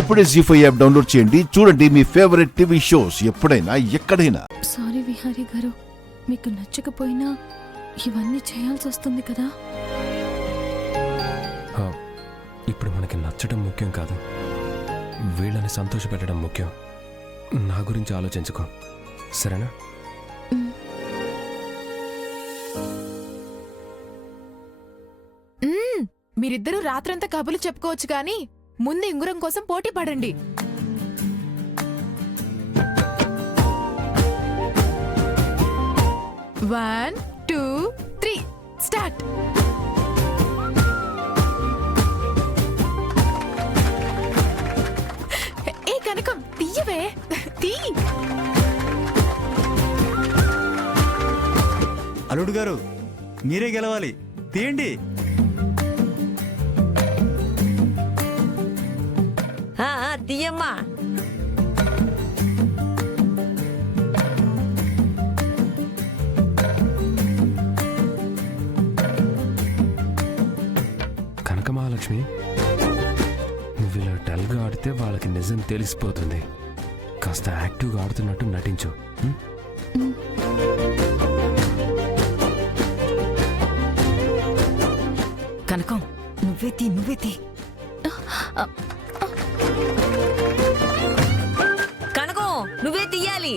ఇప్పుడే జీ5 app download చేయండి. చూడండి మీ ఫేవరెట్ టీవీ షోస్ ఎప్పుడైనా ఎక్కడైనా. సారీ విహారీ గారు, మీకు నచ్చకపోయినా ఇవన్నీ చేయాల్సి వస్తుంది కదా. ఇప్పుడు మనకి నచ్చడం ముఖ్యం కాదు, వీళ్ళని సంతోషపెట్టడం ముఖ్యం. నా గురించి ఆలోచించుకో, సరేనా? మీరిద్దరూ రాత్రంతా కబులు చెప్పుకోవచ్చు గాని ముందు ఉంగరం కోసం పోటీ పడండి. One, two, three, start. ఏ కనకం, తీయవే, తీ. అల్లుడు గారు, మీరే గెలవాలి, తీయండి. తీయమ్మా. కనక మహాలక్ష్మి, నువ్వు ఇలా డల్గా ఆడితే వాళ్ళకి నిజం తెలిసిపోతుంది. కాస్త యాక్టివ్గా ఆడుతున్నట్టు నటించు. కనకం, నువ్వే తీ. కనకం, నువ్వే తీయాలి.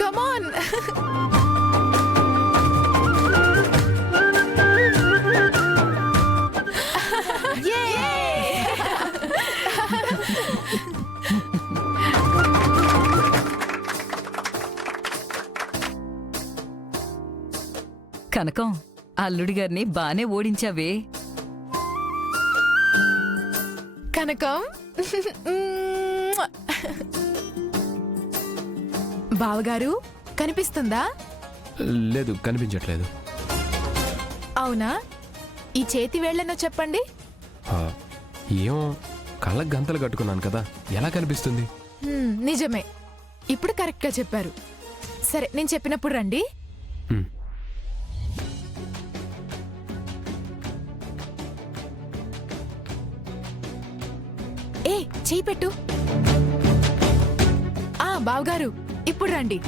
కమాన్. కనకం, అల్లుడి గారిని బానే ఓడించావే. కనకం, బావగారు కనిపిస్తుందా? లేదు, కనిపించట్లేదు. అవునా? ఈ చేతి వేళ్లనో చెప్పండి. ఏమో, కళ్ళకు గంతలు కట్టుకున్నాను కదా, ఎలా కనిపిస్తుంది? నిజమే, ఇప్పుడు కరెక్ట్ గా చెప్పారు. సరే, నేను చెప్పినప్పుడు రండి. ఏ, చేయి పెట్టు. బావగారు, ఇప్పుడు రండి.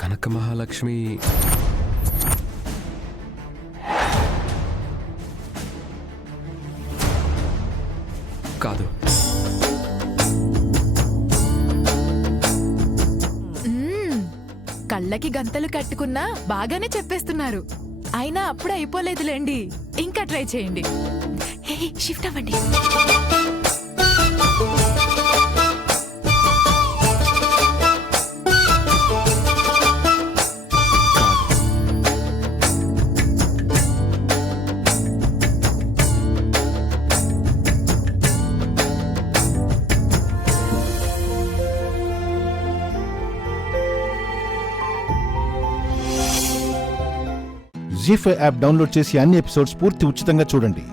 కనక మహాలక్ష్మి కాదు. కళ్ళకి గంతలు కట్టుకున్నా బాగానే చెప్పేస్తున్నారు. అయినా అప్పుడు అయిపోలేదులేండి, ఇంకా ట్రై చేయండి. షిఫ్ట్ అవ్వండి. జీ5 యాప్ డౌన్లోడ్ చేసి అన్ని ఎపిసోడ్స్ పూర్తి ఉచితంగా చూడండి.